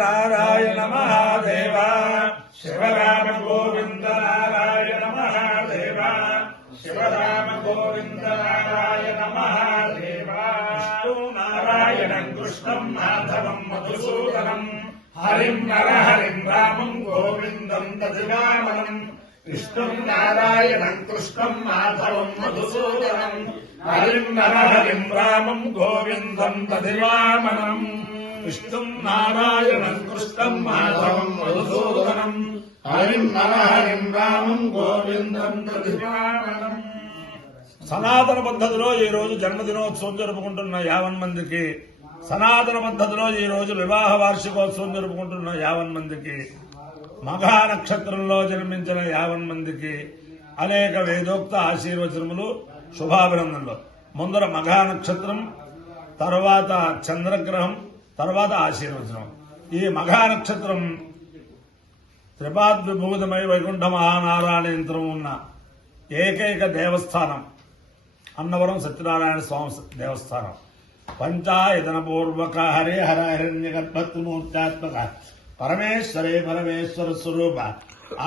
నారాయణ మహాదేవ శివరామ గోవింద నారాయణ మహాదేవ శివరామ గోవింద నారాయణ మహాదేవ విష్ణు నారాయణం కృష్ణం మాధవం మధుసూదనం హరిం నరహరిం రామం గోవిందం దధివామనం విష్ణుం నారాయణం కృష్ణం మాధవం మధుసూదనం హరిం నరహరిం రామం గోవిందం దధివామనం విష్ణుం నారాయణం కృష్ణం మాధవం మధుసూదనం హరిం నరహరిం రామం గోవిందం దధివామనం. సనాతన పద్ధతిలో ఈ రోజు జన్మదినోత్సవం జరుపుకుంటున్న 50 మందికి, సనాతన పద్ధతిలో ఈ రోజు వివాహ వార్షికోత్సవం జరుపుకుంటున్న 50 మందికి, మఘా నక్షత్రంలో జన్మించిన 50 మందికి అనేక వేదోక్త ఆశీర్వచనములు, శుభాభినందనలు. ముందర మఘా నక్షత్రం, తర్వాత చంద్రగ్రహం, తర్వాత ఆశీర్వచనం. ఈ మఘా నక్షత్రం త్రిపాద్విభూతమై వైకుంఠ మహానారాయణ యంత్రం ఉన్న ఏకైక దేవస్థానం అన్నవరం సత్యనారాయణ స్వామి దేవస్థానం. పంచాయతన పూర్వక హరే హర హిరణ్యగర్భత్మూర్త్యాత్మక పరమేశ్వరే పరమేశ్వర స్వరూప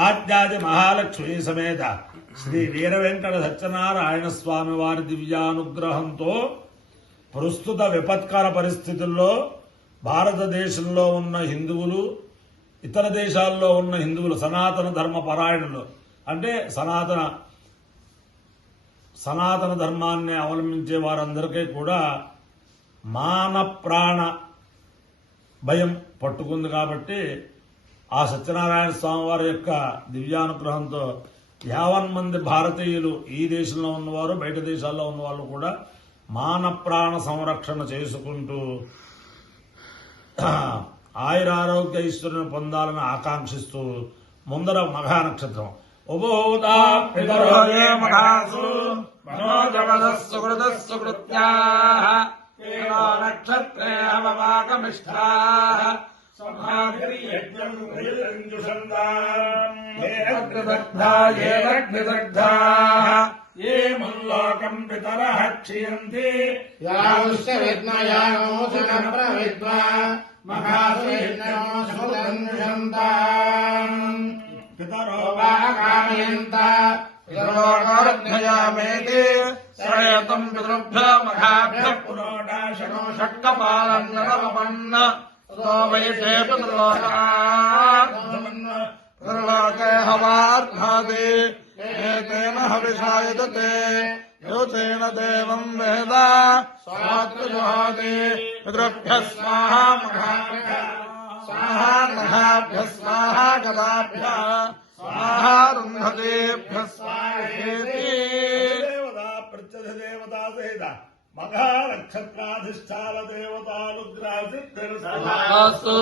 ఆద్యాది మహాలక్ష్మీ సమేత శ్రీ వీర వెంకట సత్యనారాయణ స్వామి వారి దివ్యానుగ్రహంతో ప్రస్తుత విపత్కర పరిస్థితుల్లో భారతదేశంలో ఉన్న హిందువులు, ఇతర దేశాల్లో ఉన్న హిందువులు, సనాతన ధర్మ పరాయణులు అంటే సనాతన ధర్మాన్ని అవలంబించే వారందరికీ కూడా మాన ప్రాణ భయం పట్టుకుంది. కాబట్టి ఆ సత్యనారాయణ స్వామి వారి యొక్క దివ్యానుగ్రహంతో 50 మంది భారతీయులు, ఈ దేశంలో ఉన్నవారు, బయట దేశాల్లో ఉన్నవాళ్ళు కూడా మాన ప్రాణ సంరక్షణ చేసుకుంటూ ఆయురారోగ్య ఐశ్వర్యం పొందాలని ఆకాంక్షిస్తూ ముందర మఘా నక్షత్రం ఉభూతా పితరోగే మఘాసు మనోజవదస్సుకృతస్సుకృత్యాః ఏనో నక్షత్రే అవవాకమిష్టాః సమాధిర్యజ్ఞం హృదంజుషందాం ఏ అగ్నిదగ్ధాః ఏ మల్లోకం పితరః క్షీయంతి యావుశ్చ విద్మయానోచన ప్రవిద్వా మహాసేనో సుదంజుషందాం పితరో వాకామయంత పితరోర్ఘయామేతి శ్రేయతం పితృభ్యో మఘాభ్యః పురోడాశనో షట్కపాలం నరవపన్న తో వైషే పితృలోకే హవార్భాతి ఏతేన హవిషాయతే యోతేన దేవం వేద స్వాత్మజోతి పితృభ్యః స్వాహా మఘాభ్యః స్వాహా మఘాభ్యః స్వాహా గదాభ్యః స్వాహా రుంధతేభ్యః స్వాహేతి. దేవతా ప్రత్యధ దేవతా సహిత మఘా నక్షత్రాధిష్టాన దేవతానుగ్రహసిద్ధిరస్తు.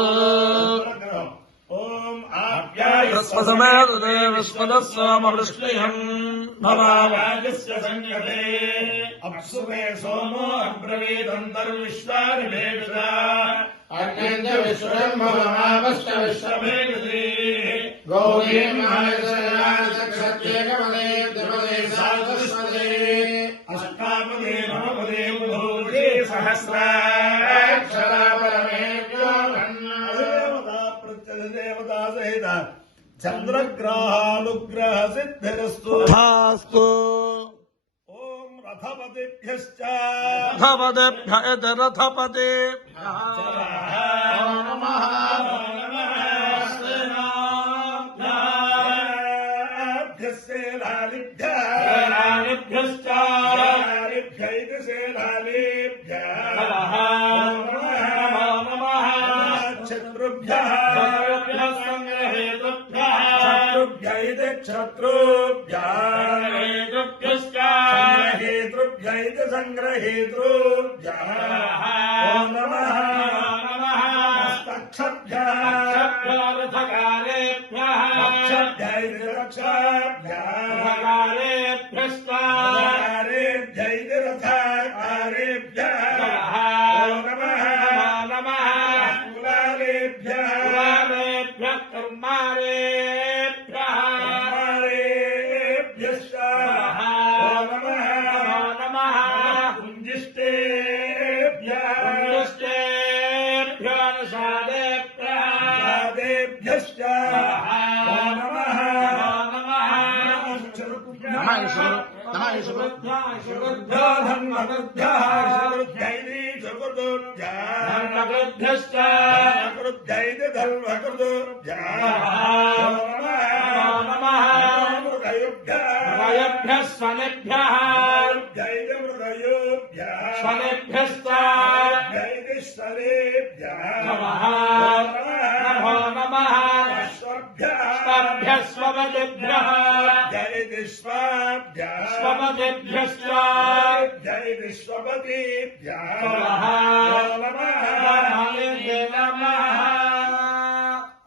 ఓం ఆప్యాయస్వసమేతదే విశ్వదస్సోమవృష్ణియం భవావాజస్య సంయతే అప్సుమే సోమో అబ్రవీదంతర్విశ్వాని వేవిషా అర్జంచ విశ్వంభవమావశ్చ విశ్వమేగతి గౌరీం మహాయసయానసత్యేకపదే ద్విపదే సాధుస్పదే అష్టాపదే నవపదే భూతి సహస్రాక్షరా పరమేభ్యో దేవతా ప్రత్యధ దేవతా సహిత చంద్రగ్రహానుగ్రహ సిద్ధిరస్తు. ఓం రథపతిభ్యశ్చ రథపతిభ్యః నమః సంగ్రహేతృభ్యః ఓం నమః भवतेभ्यश्च नमः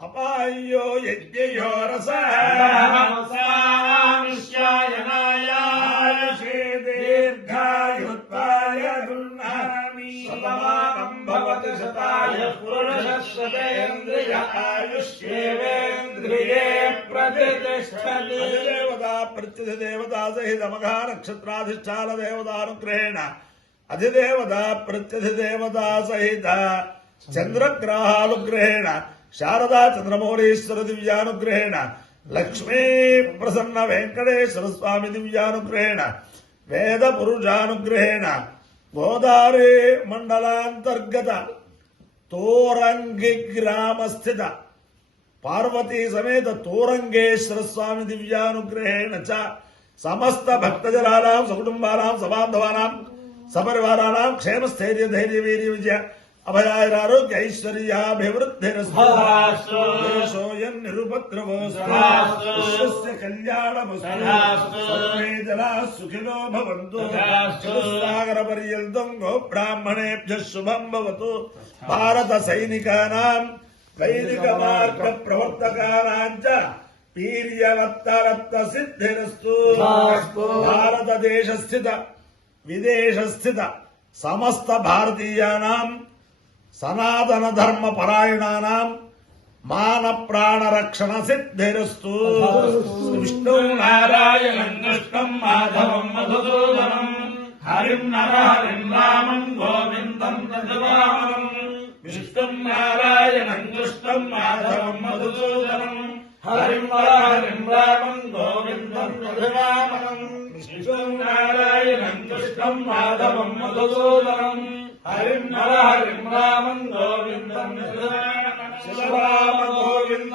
अपायो यज्ञयो रसः आयुषे दीर्घायुत्वाय गृह्णामि शतमानं भवति शतायुः पुरुषः शतेन्द्रिय आयुष्येवेन्द्रिये प्रतिष्ठति देवता प्रत्यधि देवता सहित मघा नक्षत्राधिष्ठान देवतानुग्रहेण अधिदेवता प्रत्यधि देवता सहित चंद्रग्रहानुग्रहेण शारदा चंद्रमौलीश्वर दिव्यानुग्रहेण लक्ष्मी प्रसन्न वेंकटेश्वर स्वामी दिव्यानुग्रहेण वेद पुरुषानुग्रहेण गोदावरी मंडलांतर्गत तोरंगी ग्राम स्थित पार्वती समेत तोरंगेश्वर स्वामी दिव्यानुग्रहेण च समस्त भक्तजनानां सकुटुंबानां सबांधवानां सपरिवाराणां क्षेम स्थैर्य धैर्य वीर्य विजय अभयारोग्य ऐश्वर्याभिवृद्धिरस्तु देशोऽयं निरुपद्रवो विश्वस्य कल्याणमस्तु सर्वे जनाः सुखिनो भवन्तु चतुस्सागरपर्यन्तं गोब्राह्मणेभ्यः शुभं भवतु भारत सैनिकानां वैदिकमार्ग प्रवर्तकानां च वीर्यवत्तरत्व सिद्धिरस्तु भारत देश स्थित विदेश स्थित समस्त भारतीयानां सनातन धर्म परायणानां मान प्राण रक्षण सिद्धिरस्तु विष्णु नारायणं कृष्णं माधवं मधुसूदनं हरिं नरहरिं रामं गोविन्दं प्रतिवामनं विष्णु नारायणं कृष्णं माधवं मधुसूदनं हरिं नरहरिं रामं गोविन्दं प्रतिवामनं विष्णु नारायणं कृष्णं माधवं मधुसूदनं हरिं नरहरिं रामं गोविन्दं प्रतिवामनं शिवराम गोविन्द